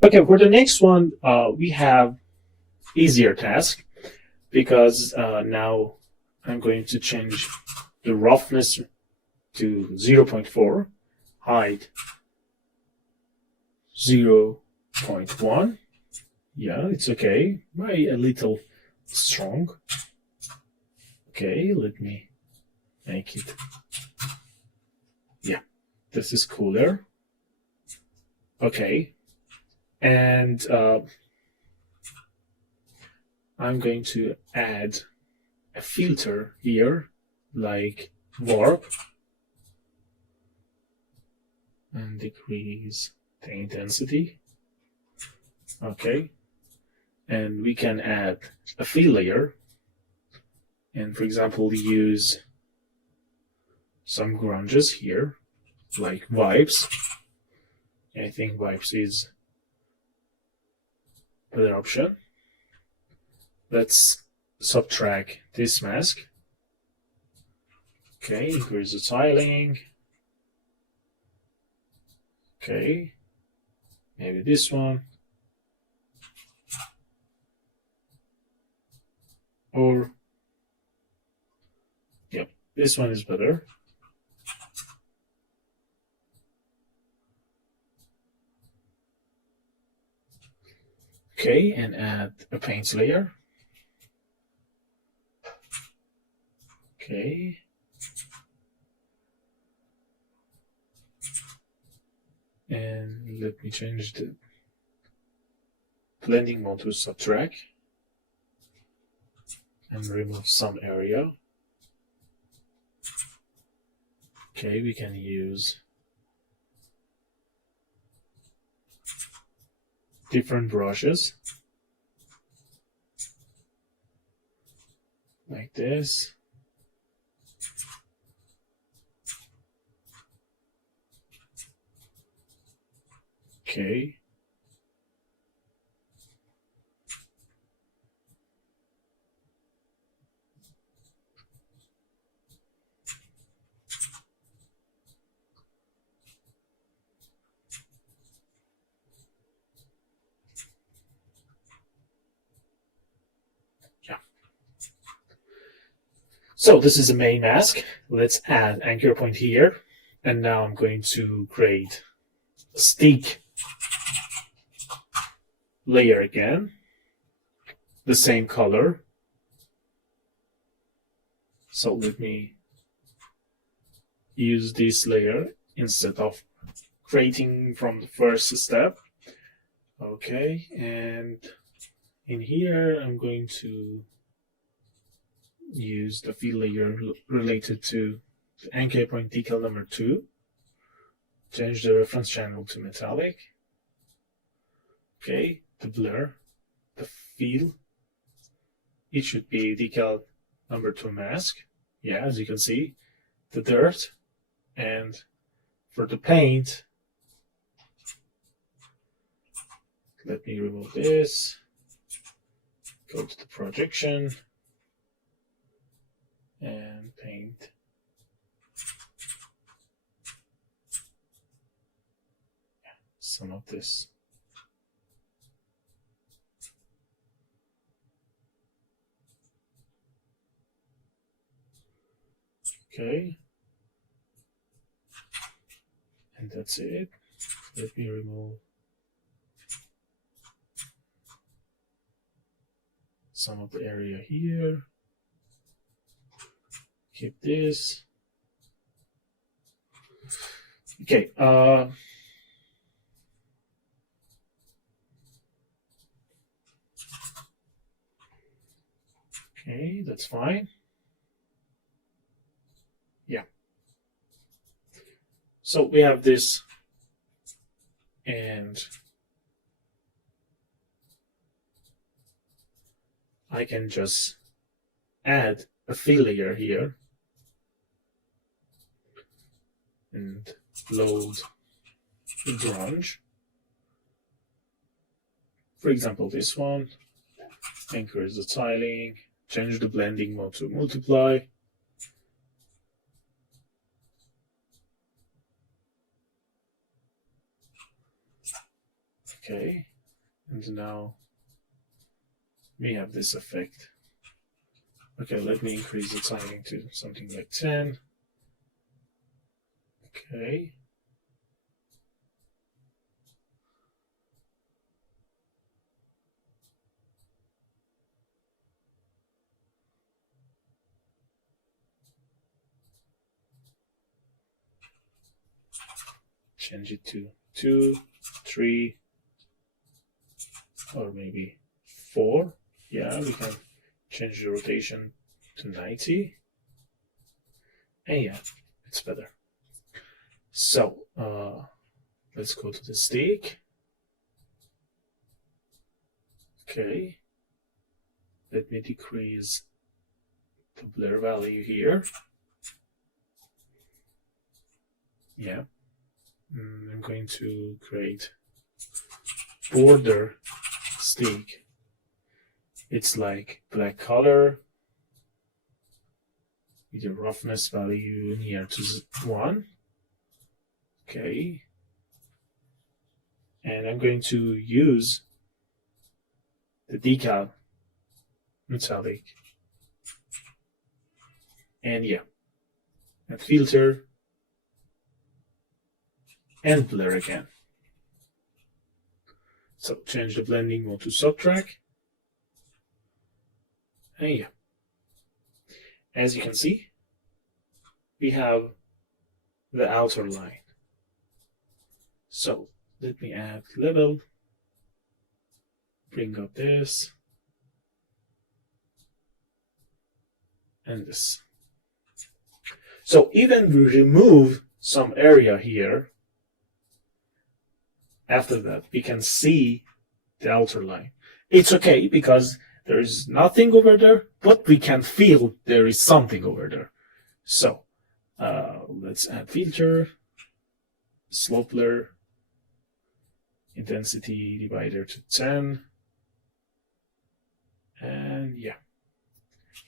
Okay, for the next one, we have easier task because now I'm going to change the roughness to 0.4, height 0.1. Yeah, it's okay. Why a little strong? Okay, let me make it. Yeah, this is cooler. Okay, and I'm going to add a filter here, like warp, and decrease the intensity. Okay, and we can add a fill layer, and for example, use some grunges here, like vibes. I think vibes is a better option. Let's subtract this mask. Okay, increase the tiling. Okay, maybe this one. Or, yep, this one is better. Okay, and add a paint layer. Okay. And let me change the blending mode to subtract and remove some area. Okay, we can use different brushes like this. Okay. Yeah. So this is the main mask. Let's add anchor point here. And now I'm going to create a stick layer again, the same color. So let me use this layer instead of creating from the first step. Okay, and in here I'm going to use the fill layer related to the anchor point decal number 2. Change the reference channel to metallic. Okay, the blur, the fill, it should be decal number 2 mask. Yeah, as you can see, the dirt. And for the paint, let me remove this, go to the projection, and paint. Some of this. Okay. And that's it. Let me remove some of the area here. Keep this. Okay. Okay, that's fine. Yeah. So we have this, and I can just add a fill layer here and load the grunge. For example, this one. Increase the tiling, change the blending mode to multiply. Okay. And now we have this effect. Okay, let me increase the timing to something like 10. Okay. Change it to 2, 3, or maybe 4. Yeah, we can change the rotation to 90. And yeah, it's better. So let's go to the stick. Okay, let me decrease the blur value here. Yeah, I'm going to create border stick. It's like black color with the roughness value near to 1. Okay, and I'm going to use the decal metallic, and yeah, and filter and blur again. So change the blending mode to subtract, and yeah, as you can see, we have the outer line. So let me add level, bring up this and this. So even we remove some area here, after that we can see the outer line. It's okay because there is nothing over there, but we can feel there is something over there. So let's add filter, slope blur, intensity divider to 10, and yeah,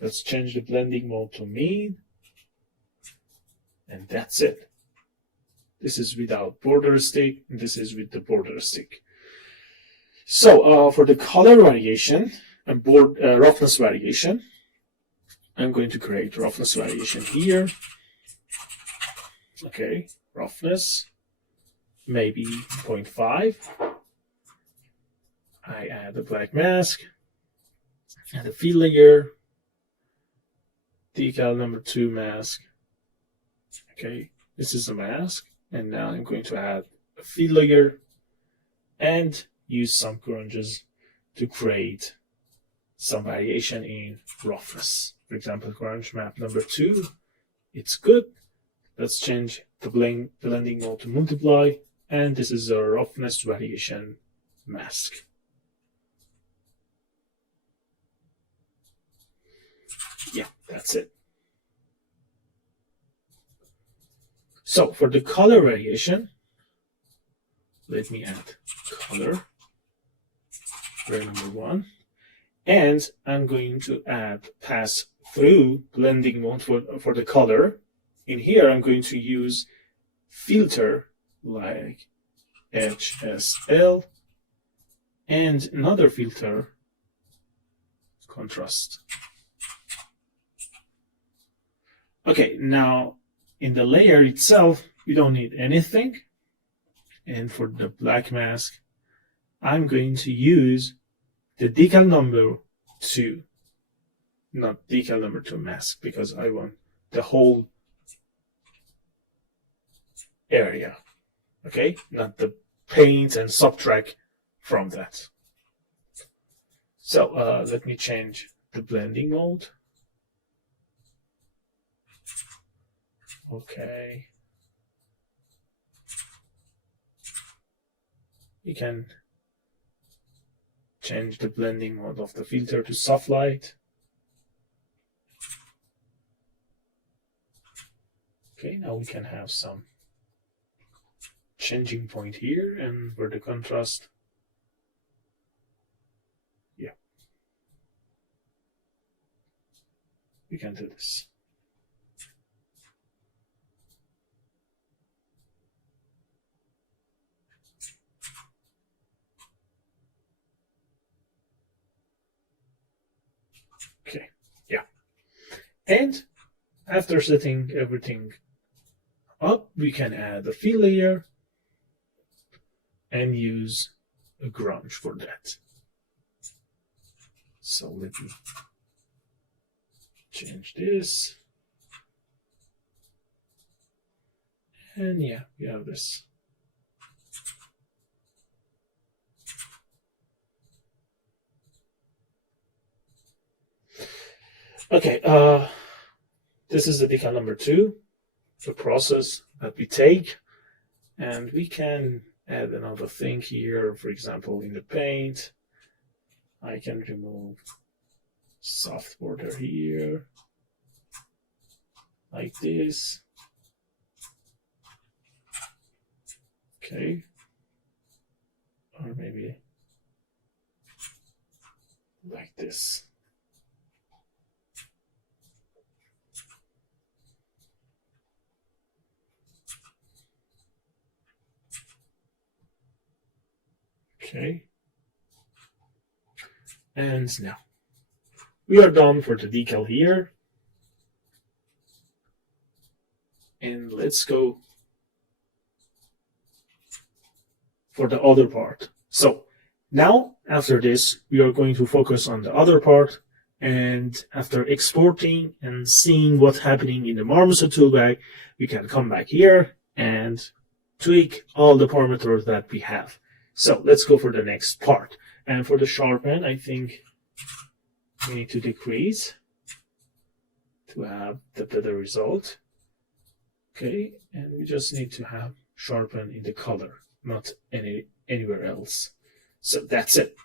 let's change the blending mode to mean, and that's it. This is without border stick, and this is with the border stick. So for the color variation and roughness variation, I'm going to create roughness variation here. Okay, roughness, maybe 0.5. I add the black mask, add a fill layer, decal number 2 mask. Okay, this is a mask, and now I'm going to add a fill layer and use some grunges to create some variation in roughness. For example, grunge map number 2, it's good. Let's change the blending mode to multiply, and this is a roughness variation mask. Yeah, that's it. So for the color variation, let me add color, layer number 1, and I'm going to add pass through blending mode for the color. In here, I'm going to use filter like HSL and another filter, contrast. Okay, now in the layer itself, we don't need anything. And for the black mask, I'm going to use the decal number 2, not decal number 2 mask, because I want the whole area, okay, not the paint and subtract from that. So let me change the blending mode. Okay, you can change the blending mode of the filter to soft light. Okay, now we can have some changing point here, and for the contrast, yeah, we can do this. And after setting everything up, we can add a fill layer and use a grunge for that. So let me change this. And yeah, we have this. Okay, this is the decal number 2, the process that we take, and we can add another thing here. For example, in the paint, I can remove soft border here, like this. Okay, or maybe like this. Okay, and now we are done for the decal here, and let's go for the other part. So now after this, we are going to focus on the other part, and after exporting and seeing what's happening in the Marmoset tool bag, we can come back here and tweak all the parameters that we have. So let's go for the next part. And for the sharpen, I think we need to decrease to have the better result. Okay, and we just need to have sharpen in the color, not anywhere else. So that's it.